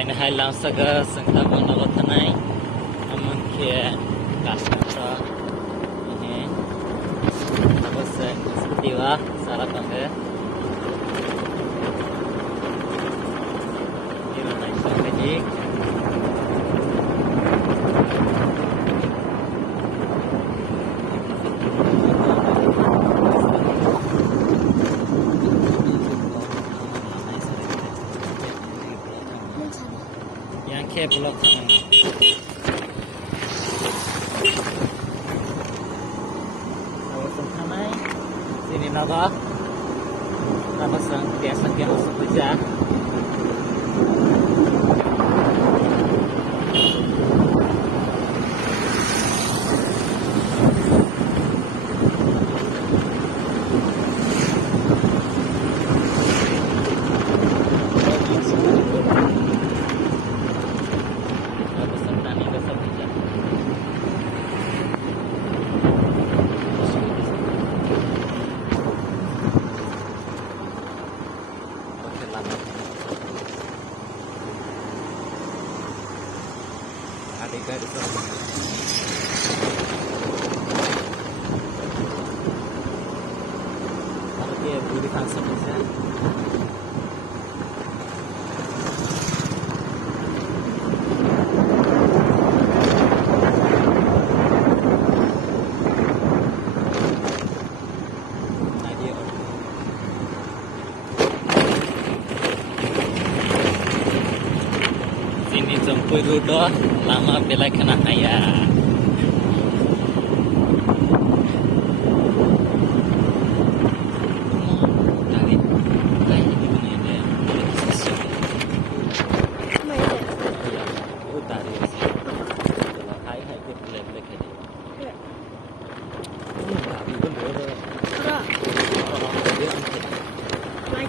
Haina hai lamsaga sengta bonogo thanai amonkhe kaskamsa ini tapos diwa sara tange ini naik sampai yang ke blok tanai sini naga tapos biasa kaya usap aja adik itu kalau dia beli langsung bisa nah dia sini jemput dulu lama bela kena ayah My